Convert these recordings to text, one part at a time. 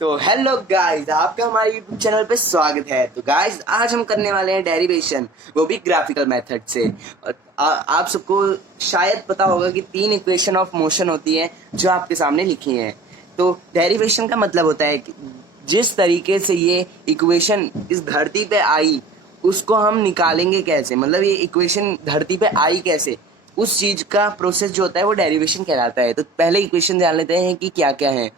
तो hello guys, आपका हमारे यूट्यूब चैनल पे स्वागत है। तो गाइस, आज हम करने वाले हैं डेरिवेशन, वो भी ग्राफिकल मेथड से। और आप सबको शायद पता होगा कि 3 इक्वेशन ऑफ मोशन होती है जो आपके सामने लिखी हैं। तो डेरिवेशन का मतलब होता है कि जिस तरीके से ये इक्वेशन इस धरती पे आई उसको हम निकालेंगे कैसे, मतलब ये इक्वेशन धरती पे आई कैसे, उस चीज का प्रोसेस जो होता है वो डेरिवेशन कहलाता है। तो पहले इक्वेशन जान लेते हैं कि क्या क्या है।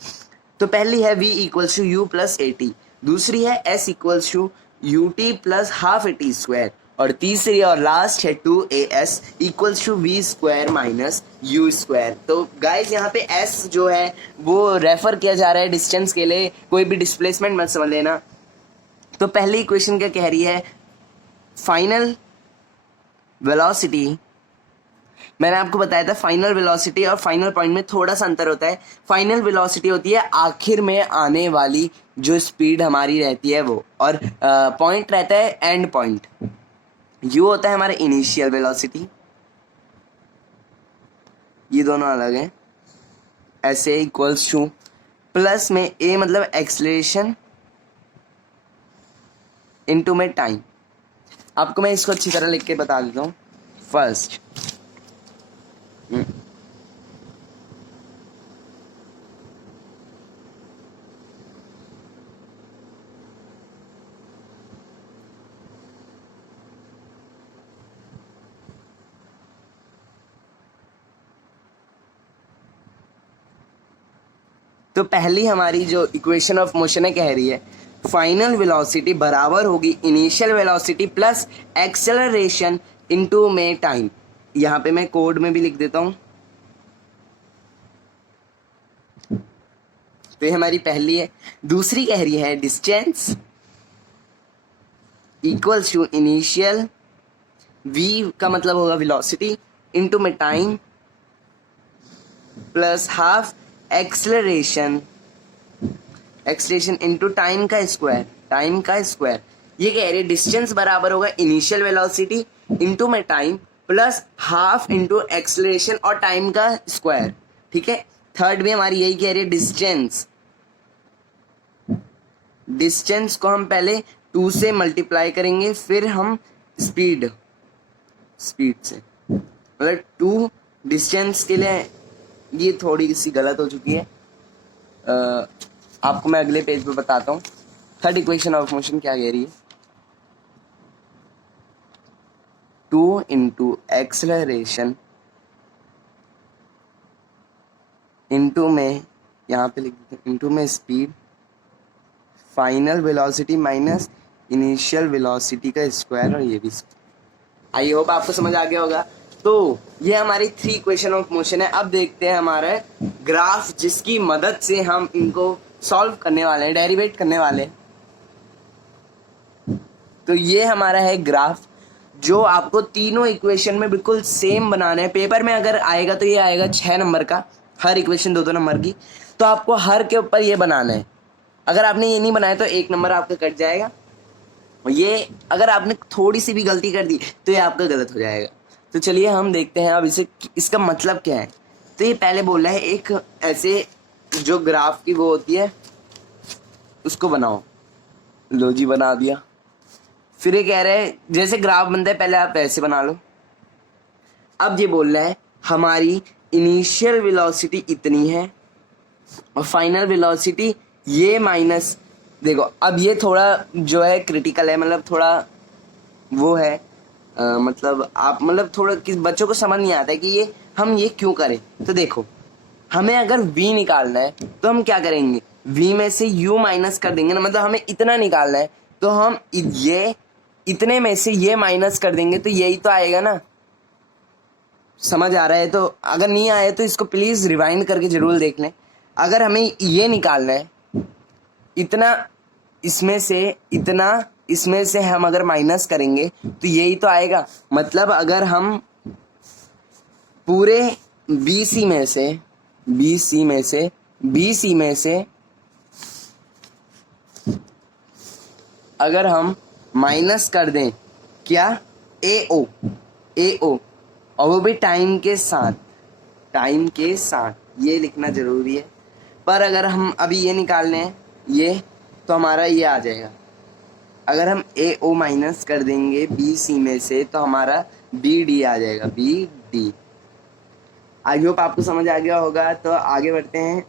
तो पहली है v equals to you plus A t, दूसरी है s equals to U T plus half A T square, और तीसरी और लास्ट है 2as equals to v square minus u square. तो गाइज यहाँ पे s जो है वो रेफर किया जा रहा है डिस्टेंस के लिए, कोई भी डिस्प्लेसमेंट मत समझ लेना। तो पहली इक्वेशन क्या कह रही है, फाइनल वेलोसिटी। मैंने आपको बताया था फाइनल वेलोसिटी और फाइनल पॉइंट में थोड़ा सा अंतर होता है। फाइनल वेलोसिटी होती है आखिर में आने वाली जो स्पीड हमारी रहती है वो, और पॉइंट रहता है एंड पॉइंट। यू होता है हमारा इनिशियल वेलोसिटी, ये दोनों अलग हैं। ऐसे इक्वल्स टू प्लस में ए मतलब एक्सलेशन इनटू में टाइम। आपको मैं इसको अच्छी तरह लिख के बता देता हूँ। फर्स्ट तो पहली हमारी जो इक्वेशन ऑफ मोशन है कह रही है फाइनल वेलोसिटी बराबर होगी initial velocity plus acceleration into में टाइम। यहाँ पे मैं कोड में भी लिख देता हूँ। तो ये हमारी पहली है। दूसरी कह रही है distance equals to initial, v का मतलब होगा वेलोसिटी, इनटू में time plus half acceleration into time का स्क्वायर। ये कह रही है डिस्टेंस बराबर होगा इनिशियल वेलोसिटी इनटू में time plus half into acceleration और टाइम का स्क्वायर। ठीक है। थर्ड भी हमारी यही कह रही है डिस्टेंस को हम पहले 2 से मल्टीप्लाई करेंगे, फिर हम स्पीड से, मतलब 2 डिस्टेंस के लिए। ये थोड़ी सी गलत हो चुकी है, आपको मैं अगले पेज पे बताता हूँ। थर्ड इक्वेशन ऑफ मोशन क्या कह रही है, 2 इंटू एक्सलरेशन इंटू में, यहाँ पे लिख देते हैं इंटू में speed, final velocity minus initial velocity का स्क्वायर, और ये भी। आई होप आपको समझ आ गया होगा। तो ये हमारी 3 इक्वेशन ऑफ मोशन है। अब देखते हैं हमारे ग्राफ, जिसकी मदद से हम इनको सॉल्व करने वाले हैं, डेरिवेट करने वाले हैं। तो ये हमारा है ग्राफ, जो आपको तीनों इक्वेशन में बिल्कुल सेम बनाना है। पेपर में अगर आएगा तो ये आएगा 6 नंबर का, हर इक्वेशन 2-2 नंबर की। तो आपको हर के ऊपर ये बनाना है। अगर आपने ये नहीं बनाया तो 1 नंबर आपका कट जाएगा। ये अगर आपने थोड़ी सी भी गलती कर दी तो ये आपका गलत हो जाएगा। तो चलिए हम देखते हैं अब इसका मतलब क्या है। तो ये पहले बोल रहा है एक ऐसे जो ग्राफ की वो होती है उसको बनाओ। लो जी, बना दिया। फिर ये कह रहे हैं जैसे ग्राफ बनता है पहले आप ऐसे बना लो। अब ये बोल रहा है हमारी इनिशियल वेलोसिटी इतनी है और फाइनल वेलोसिटी ये माइनस, देखो अब ये थोड़ा जो है क्रिटिकल है, मतलब थोड़ा वो है, मतलब आप मतलब थोड़ा किस बच्चों को समझ नहीं आता है कि ये हम ये क्यों करें। तो देखो, हमें अगर v निकालना है तो हम क्या करेंगे, v में से u माइनस कर देंगे ना, मतलब हमें इतना निकालना है तो हम ये इतने में से ये माइनस कर देंगे, तो यही तो आएगा ना। समझ आ रहा है? तो अगर नहीं आया तो इसको प्लीज रिवाइंड करके जरूर देख लें। अगर हमें ये निकालना है इतना, इसमें से इतना, इसमें से हम अगर माइनस करेंगे तो यही तो आएगा। मतलब अगर हम पूरे BC में से अगर हम माइनस कर दें क्या, AO और वो भी टाइम के साथ, ये लिखना जरूरी है। पर अगर हम अभी ये निकालने हैं ये, तो हमारा ये आ जाएगा। अगर हम ए ओ माइनस कर देंगे बी सी में से तो हमारा बी डी आ जाएगा, बी डी। आई होप आपको समझ आ गया होगा। तो आगे बढ़ते हैं।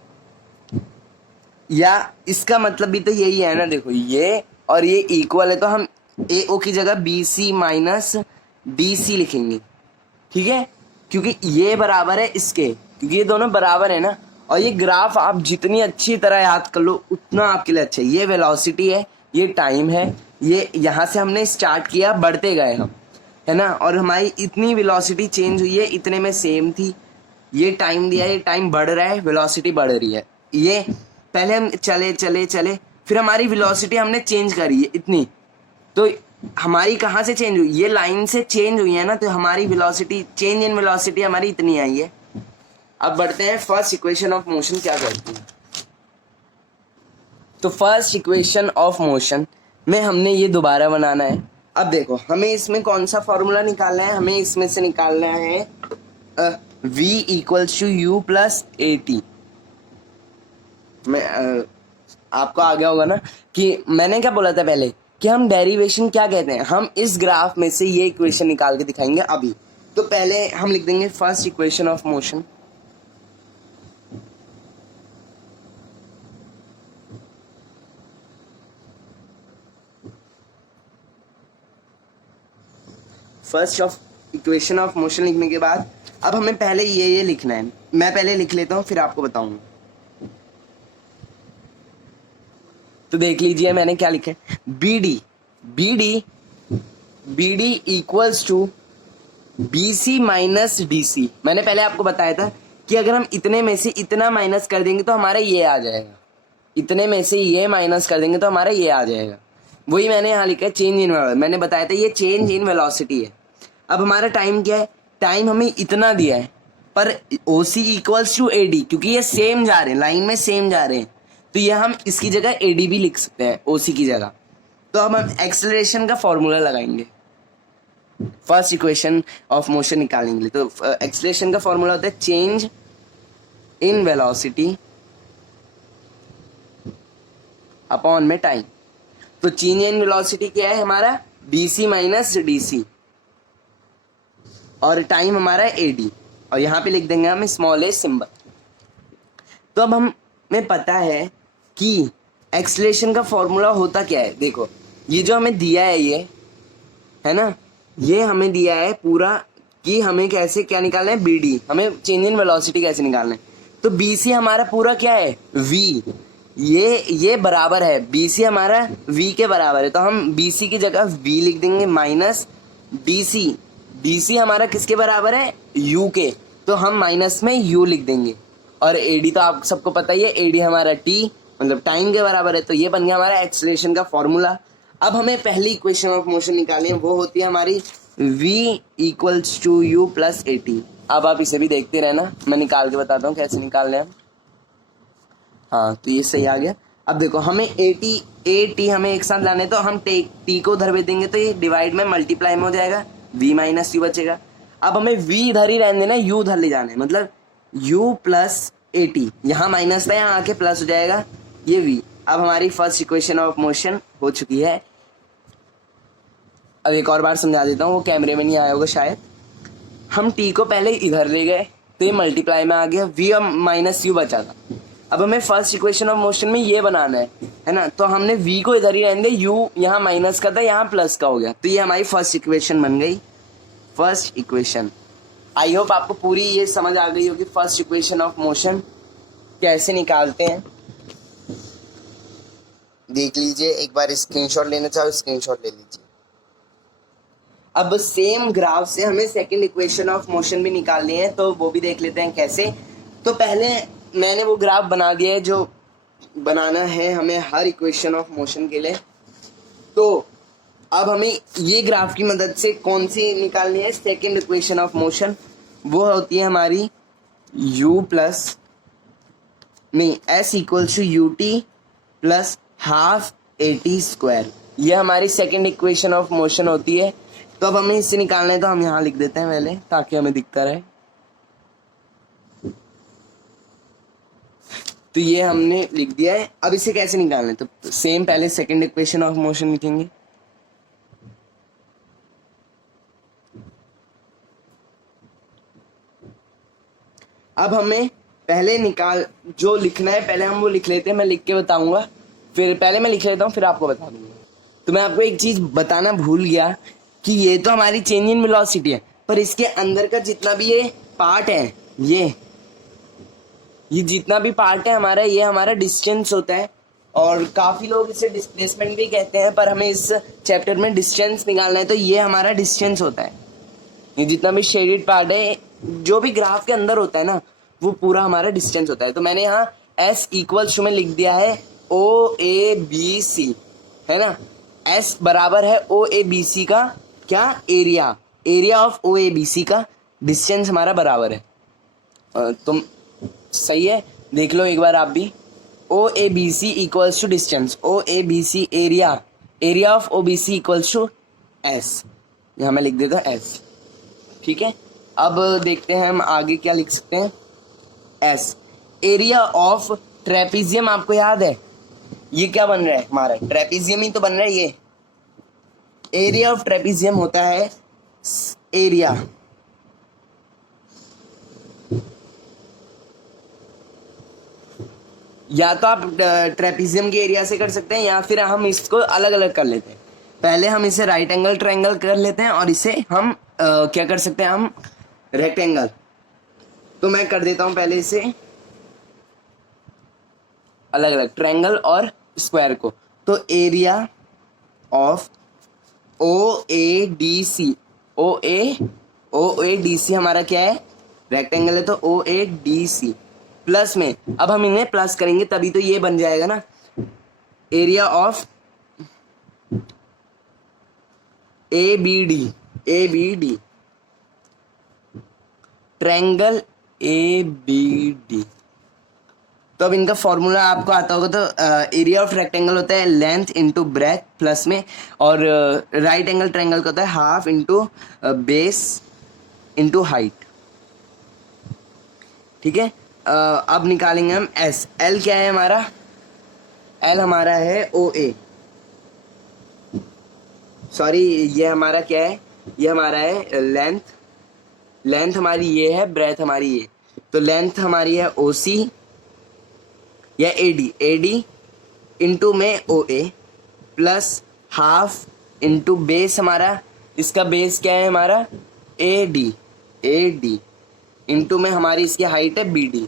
या इसका मतलब भी तो यही है ना, देखो ये और ये इक्वल है तो हम ए ओ की जगह B C minus D C लिखेंगे, ठीक है, क्योंकि ये बराबर है इसके, क्योंकि ये दोनों बराबर है ना। और ये ग्राफ आप जितनी अच्छी तरह याद कर लो उतना आपके लिए अच्छा है। ये वेलोसिटी है, ये टाइम है, ये यहाँ से हमने स्टार्ट किया, बढ़ते गए हम, है ना, और हमारी इतनी वेलोसिटी चेंज हुई है, इतने में सेम थी। ये टाइम दिया है, ये टाइम बढ़ रहा है, वेलोसिटी बढ़ रही है। ये पहले हम चले चले चले, फिर हमारी वेलोसिटी हमने चेंज करी है इतनी, तो हमारी कहाँ से चेंज हुई, ये लाइन से चेंज हुई है ना, तो हमारी वेलोसिटी, चेंज इन वेलोसिटी हमारी इतनी आई है। अब बढ़ते हैं फर्स्ट इक्वेशन ऑफ मोशन क्या कहती है। तो फर्स्ट इक्वेशन ऑफ मोशन में हमने ये दोबारा बनाना है। अब देखो हमें इसमें कौन सा फॉर्मूला निकालना है, हमें इसमें से निकालना है v equals to you plus A t. मैं आपको आ गया होगा ना कि मैंने क्या बोला था पहले कि हम डेरिवेशन क्या कहते हैं, हम इस ग्राफ में से ये इक्वेशन निकाल के दिखाएंगे अभी। तो पहले हम लिख देंगे first equation of motion. First of equation of motion लिखने के बाद अब हमें पहले ये लिखना है। मैं पहले लिख लेता हूँ फिर आपको बताऊंगा। तो देख लीजिए मैंने क्या लिखा है, B D, B D, B D equals to B C minus D C. मैंने पहले आपको बताया था कि अगर हम इतने में से इतना माइनस कर देंगे तो हमारा ये आ जाएगा, इतने में से ये माइनस कर देंगे तो हमारा ये आ जाएगा। वही मैंने यहाँ लिखा है चेंज इन, मैंने बताया था ये चेंज इन वेलोसिटी है। अब हमारा टाइम क्या है, टाइम हमें इतना दिया है, पर ओ सी इक्वल्स टू ए डी, क्योंकि ये सेम जा रहे हैं, लाइन में सेम जा रहे हैं, तो ये हम इसकी जगह ए डी भी लिख सकते हैं ओ सी की जगह। तो अब हम एक्सेलरेशन का फॉर्मूला लगाएंगे फर्स्ट इक्वेशन ऑफ मोशन निकालने के लिए। तो एक्सेलरेशन का फॉर्मूला होता है चेंज इन वेलोसिटी अपॉन में टाइम। तो चेंज इन वेलोसिटी क्या है हमारा, B C minus D C, और टाइम हमारा ए डी, और यहाँ पे लिख देंगे हम स्मॉल ए सिंबल। तो अब हमें पता है कि एक्सेलरेशन का फॉर्मूला होता क्या है। देखो ये जो हमें दिया है, ये है ना, ये हमें दिया है पूरा कि हमें कैसे क्या निकालना है, बी डी, हमें चेंज इन वेलोसिटी कैसे निकालना है। तो बी सी हमारा पूरा क्या है, वी, ये बराबर है, बी सी हमारा वी के बराबर है, तो हम बी सी की जगह वी लिख देंगे minus D C. D C हमारा किसके बराबर है, यू के, तो हम माइनस में यू लिख देंगे। और ए डी तो आप सबको पता ही है, ए डी हमारा टी मतलब टाइम के बराबर है, तो ये बन गया हमारा एक्सेलरेशन का फॉर्मूला। अब हमें पहली इक्वेशन ऑफ मोशन निकालनी है, वो होती है हमारी v equals to you plus A T. अब आप इसे भी देखते रहना, मैं निकाल के बताता हूँ कैसे निकालने हैं। हाँ तो ये सही आ गया। अब देखो हमें ए टी हमें एक साथ लाने, तो हम टी को उधर भेज देंगे तो ये डिवाइड में मल्टीप्लाई में हो जाएगा, v माइनस यू बचेगा। अब हमें v इधर ही रहने देना, u उधर ले जाना है, मतलब u प्लस ए टी, यहाँ माइनस था यहाँ आके प्लस हो जाएगा, ये v। अब हमारी फर्स्ट इक्वेशन ऑफ मोशन हो चुकी है। अब एक और बार समझा देता हूँ, वो कैमरे में नहीं आया होगा शायद। हम t को पहले इधर ले गए तो ये मल्टीप्लाई में आ गया, v और माइनस यू बचा था। अब हमें फर्स्ट इक्वेशन ऑफ मोशन में ये बनाना है ना, तो हमने v को इधर ही रहने दे, u यहाँ माइनस का था यहाँ प्लस का हो गया, तो ये हमारी फर्स्ट इक्वेशन बन गई, फर्स्ट इक्वेशन। आई होप आपको पूरी ये समझ आ गई होगी फर्स्ट इक्वेशन ऑफ मोशन कैसे निकालते हैं। देख लीजिए एक बार, स्क्रीनशॉट लेना चाहो स्क्रीनशॉट ले लीजिए। अब सेम ग्राफ से हमें सेकंड इक्वेशन ऑफ मोशन भी निकालनी है, तो वो भी देख लेते हैं कैसे। तो पहले मैंने वो ग्राफ बना दिया है जो बनाना है हमें हर इक्वेशन ऑफ मोशन के लिए। तो अब हमें ये ग्राफ की मदद से कौन सी निकालनी है, सेकंड इक्वेशन ऑफ मोशन। वो होती है हमारी u प्लस में s equals to U T plus half A T square. ये हमारी सेकंड इक्वेशन ऑफ मोशन होती है। तो अब हमें इससे निकालना है, तो हम यहाँ लिख देते हैं पहले ताकि हमें दिखता रहे। तो ये हमने लिख दिया है। अब इसे कैसे निकालना है, तो सेम पहले सेकंड इक्वेशन ऑफ मोशन लिखेंगे। अब हमें पहले जो लिखना है पहले हम वो लिख लेते हैं, मैं लिख के बताऊंगा, फिर पहले मैं लिख लेता हूँ फिर आपको बता दूंगा। तो मैं आपको एक चीज बताना भूल गया कि ये तो हमारी चेंज इन वेलोसिटी है, पर इसके अंदर का जितना भी ये पार्ट है, ये जितना भी पार्ट है हमारा, ये हमारा डिस्टेंस होता है। और काफी लोग इसे डिस्प्लेसमेंट भी कहते हैं, पर हमें इस चैप्टर में डिस्टेंस निकालना है, तो ये हमारा डिस्टेंस होता है। ये जितना भी शेडेड पार्ट है, जो भी ग्राफ के अंदर होता है ना, वो पूरा हमारा डिस्टेंस होता है। तो मैंने यहाँ S इक्वल्स में लिख दिया है OABC, है ना। S बराबर है OABC का क्या, एरिया ऑफ OABC का डिस्टेंस हमारा बराबर है। तुम सही है, देख लो एक बार आप भी। OABC equals to distance, OABC area of OBC equals to S, यहाँ मैं लिख देता हूँ S, ठीक है। अब देखते हैं हम आगे क्या लिख सकते हैं। S एरिया ऑफ ट्रेपीजियम, आपको याद है ये क्या बन रहा है, हमारा ट्रेपीजियम ही तो बन रहा है। ये एरिया ऑफ ट्रेपीजियम होता है एरिया, या तो आप ट्रेपीजियम के एरिया से कर सकते हैं, या फिर हम इसको अलग अलग कर लेते हैं। पहले हम इसे राइट एंगल ट्रायंगल कर लेते हैं, और इसे हम क्या कर सकते हैं, हम रेक्टेंगल। तो मैं कर देता हूं पहले इसे अलग अलग, ट्रायंगल और स्क्वायर को। तो एरिया ऑफ OADC, OADC हमारा क्या है, रेक्टेंगल है, तो OADC प्लस में, अब हम इन्हें प्लस करेंगे तभी तो ये बन जाएगा ना, area of ABD triangle ABD। तो अब इनका फॉर्मूला आपको आता होगा। तो एरिया ऑफ रेक्टेंगल होता है लेंथ इंटू ब्रेथ प्लस में, और राइट एंगल ट्रायंगल का होता है half into base into height, ठीक है। अब निकालेंगे हम S। L क्या है हमारा, L हमारा है OA, सॉरी ये हमारा क्या है, ये हमारा है लेंथ हमारी ये है, ब्रेथ हमारी ये, तो लेंथ हमारी है OC या AD इंटू में OA plus half into base, हमारा इसका बेस क्या है हमारा AD इंटू में हमारी इसकी हाइट है BD।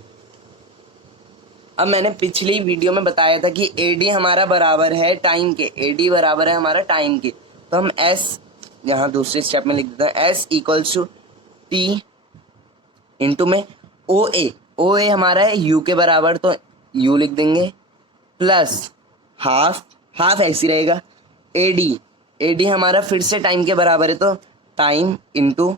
अब मैंने पिछली वीडियो में बताया था कि AD हमारा बराबर है टाइम के, AD बराबर है हमारा टाइम के, तो हम S यहाँ दूसरे स्टेप में लिख देते हैं, S equals to T into में OA हमारा है U के बराबर, तो U लिख देंगे प्लस हाफ ऐसी रहेगा, AD हमारा फिर से टाइम के बराबर है, तो टाइम इंटू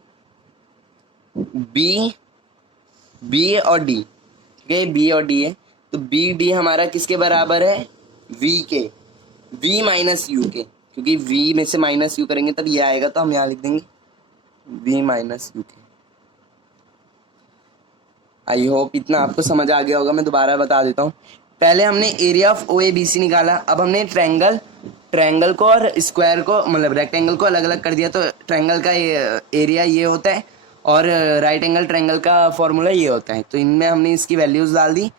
B और D, ठीक है, B और D है, तो BD हमारा किसके बराबर है, V के, V माइनस U के, क्योंकि V में से माइनस U करेंगे तब ये आएगा, तो हम यहाँ लिख देंगे V माइनस U के। आई होप इतना आपको समझ आ गया होगा, मैं दोबारा बता देता हूँ। पहले हमने एरिया ऑफ OABC निकाला, अब हमने ट्रायंगल को और स्क्वायर को, मतलब रेक्टेंगल को अलग अलग कर दिया। तो ट्रायंगल का एरिया ये होता है और राइट एंगल ट्रायंगल का फॉर्मूला ये होता है, तो इनमें हमने इसकी वैल्यूज डाल दी।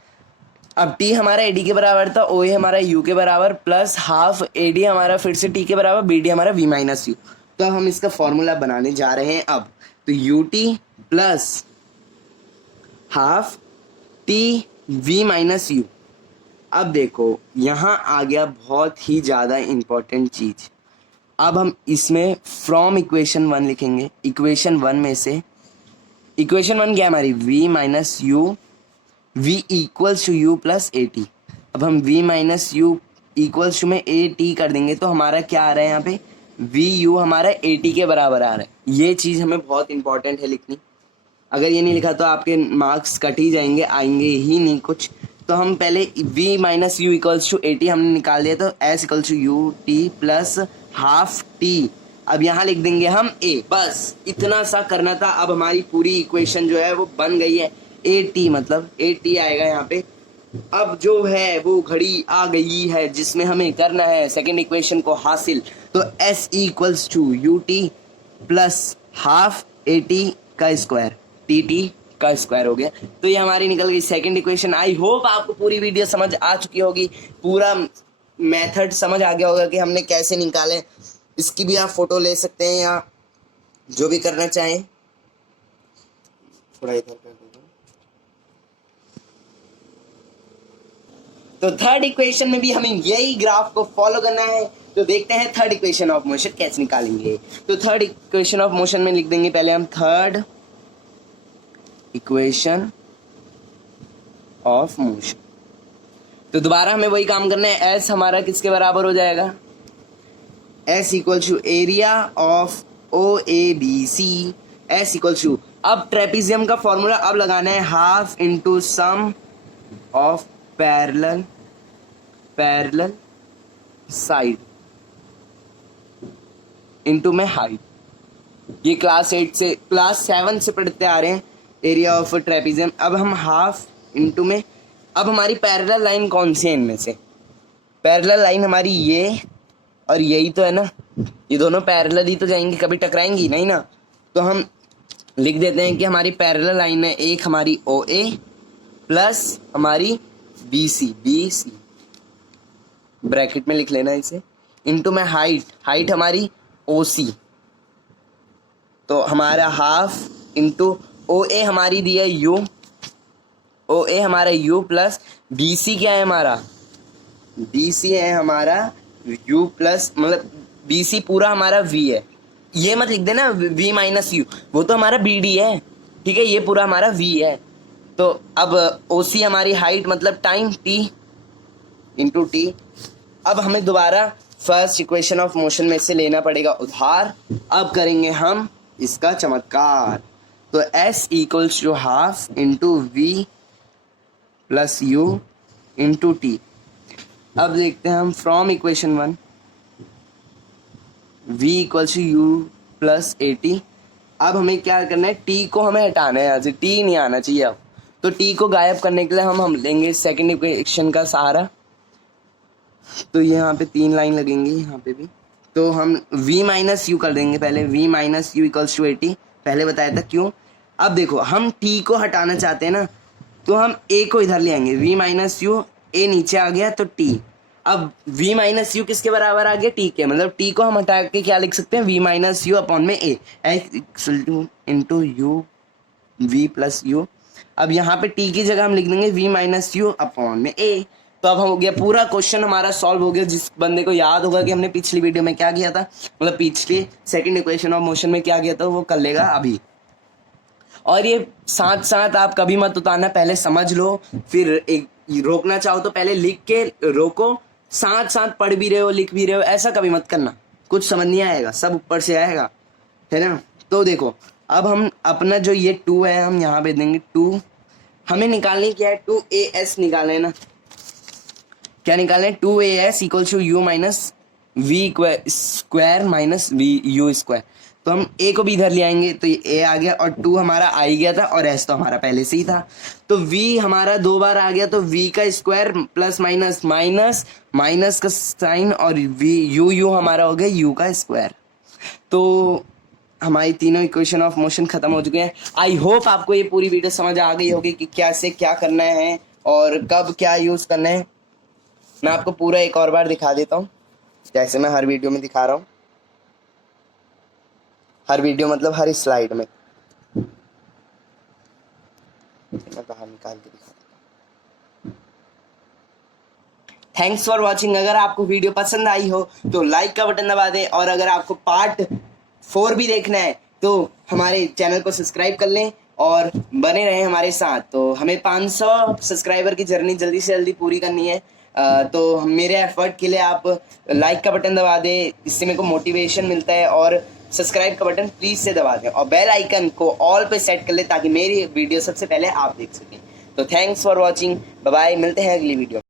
अब T हमारा AD के बराबर था, OA हमारा U के बराबर, प्लस हाफ AD हमारा फिर से T के बराबर, BD हमारा V माइनस U। तो हम इसका फॉर्मूला बनाने जा रहे हैं अब। तो UT plus half TV minus U। अब देखो यहाँ आ गया बहुत ही ज़्यादा इम्पोर्टेंट चीज़। अब हम इसमें फ्रॉम इक्वेशन 1 लिखेंगे। इक्वेशन 1 में से, इक्वेशन 1 क्या हमारी, V minus U, V equals to U plus AT। अब हम V minus U equals to में AT कर देंगे, तो हमारा क्या आ रहा है यहाँ पे, VU हमारा AT के बराबर आ रहा है। ये चीज़ हमें बहुत इंपॉर्टेंट है लिखनी, अगर ये नहीं लिखा तो आपके मार्क्स कट ही जाएंगे, आएंगे ही नहीं कुछ। तो हम पहले V minus U equals to AT हमने निकाल दिया, तो S equals to UT plus half T। अब यहाँ लिख देंगे हम A, बस इतना सा करना था। अब हमारी पूरी इक्वेशन जो है वो बन गई है। AT मतलब AT आएगा यहाँ पे अब जो है वो घड़ी आ गई है जिसमें हमें करना है सेकंड इक्वेशन को हासिल। तो s equals to U T plus half A T का स्क्वायर टी टी का स्क्वायर हो गया। तो ये हमारी निकल गई सेकंड इक्वेशन। आई होप आपको पूरी वीडियो समझ आ चुकी होगी, पूरा मेथड समझ आ गया होगा कि हमने कैसे निकाले। इसकी भी आप फोटो ले सकते हैं या जो भी करना चाहें। थोड़ा इधर कर दो। तो थर्ड इक्वेशन में भी हमें यही ग्राफ को फॉलो करना है। तो देखते हैं थर्ड इक्वेशन ऑफ मोशन कैसे निकालेंगे। तो थर्ड इक्वेशन ऑफ मोशन में लिख देंगे पहले हम थर्ड इक्वेशन ऑफ मोशन। तो दोबारा हमें वही काम करना है। एस हमारा किसके बराबर हो जाएगा, S equal to area of O A B C. S equal to, अब ट्रेपीजियम का फॉर्मूला अब लगाना है, half into sum of parallel side into में हाइट। ये क्लास 7 से पढ़ते आ रहे हैं एरिया ऑफ ट्रेपीजियम। अब हम हाफ इंटू में, अब हमारी पैरेलल लाइन कौन सी है इनमें से, पैरेलल लाइन हमारी ये और यही तो है ना, ये दोनों पैरेलल ही तो जाएंगी, कभी टकराएंगी नहीं ना। तो हम लिख देते हैं कि हमारी पैरेलल लाइन है एक हमारी ओ ए प्लस हमारी बी सी ब्रैकेट में लिख लेना इसे, इंटू में हाइट हमारी ओ सी। तो हमारा हाफ इंटू ओ ए हमारी दी है यू, ओ ए हमारा यू प्लस बी सी क्या है हमारा, बी सी है हमारा यू प्लस, मतलब बी सी पूरा हमारा वी है। ये मत लिख देना वी माइनस यू, वो तो हमारा बी डी है, ठीक है, ये पूरा हमारा वी है। तो अब ओ सी हमारी हाइट मतलब टाइम टी इंटू टी। अब हमें दोबारा फर्स्ट इक्वेशन ऑफ मोशन में से लेना पड़ेगा उधार। अब करेंगे हम इसका चमत्कार। तो S equals to half into V plus U into T. अब देखते हैं हम from equation 1 v equals to you plus A T. अब हमें क्या करना है, t को हमें हटाना है यहाँ से, t नहीं आना चाहिए अब। तो t को गायब करने के लिए हम लेंगे सेकंड इक्वेशन का सहारा। तो यहाँ पे 3 लाइन लगेंगी यहाँ पे भी। तो हम v माइनस यू कर देंगे पहले, v minus U equals to A T, पहले बताया था क्यों। अब देखो हम t को हटाना चाहते हैं ना, तो हम a को इधर ले आएंगे, v माइनस यू, a नीचे आ गया तो t। अब v माइनस यू किसके बराबर आ गया, t के, मतलब t को हम हटा के क्या लिख सकते हैं, v माइनस यू अपॉन में a into you v plus you. अब यहाँ पे t की जगह हम लिख देंगे v माइनस यू अपॉन में a। तो अब हो गया पूरा क्वेश्चन हमारा सॉल्व हो गया। जिस बंदे को याद होगा कि हमने पिछली वीडियो में क्या किया था, मतलब पिछली सेकंड इक्वेशन ऑफ मोशन में क्या किया था, वो कर लेगा अभी। और ये साथ साथ आप कभी मत उतारना, पहले समझ लो, फिर एक रोकना चाहो तो पहले लिख के रोको, साथ साथ पढ़ भी रहे हो लिख भी रहे हो, ऐसा कभी मत करना, कुछ समझ नहीं आएगा, सब ऊपर से आएगा, है ना। तो देखो अब हम अपना जो ये 2 है हम यहाँ पे देंगे 2। हमें निकालने क्या है, 2as निकालना है ना, क्या निकालना है, 2as equal to U minus V square minus V U square. तो हम a को भी इधर ले आएंगे, तो ये a आ गया और 2 हमारा आ ही गया था और s तो हमारा पहले से ही था। तो v हमारा 2 बार आ गया, तो v का square plus minus minus minus का साइन और v यू हमारा हो गया u का स्क्वायर। तो हमारी तीनों इक्वेशन ऑफ मोशन खत्म हो चुके हैं। आई होप आपको ये पूरी वीडियो समझ आ गई होगी कि क्या से क्या करना है और कब क्या यूज़ करना है। मैं आपको पूरा एक और बार दिखा देता हूँ, जैसे मैं हर वीडियो में दिखा रहा हूँ, हर वीडियो मतलब हर स्लाइड में मैं बाहर निकाल के दिखा देता हूँ। Thanks for watching. अगर आपको वीडियो पसंद आई हो तो लाइक का बटन दबा दें, और अगर आपको पार्ट 4 भी देखना है तो हमारे चैनल को सब्सक्राइब कर लें और बने रहें हमारे साथ। तो हमें 500 सब्सक्राइबर की जर्नी जल्दी से जल्दी पूरी करनी है। तो मेरे एफर्ट के लिए आप लाइक का बटन दबा दें, इससे मेरे को मोटिवेशन मिलता है, और सब्सक्राइब का बटन प्लीज से दबा दें और बेल आइकन को ऑल पे सेट कर ले ताकि मेरी वीडियो सबसे पहले आप देख सकें। तो thanks for watching, bye bye, मिलते हैं अगली वीडियो।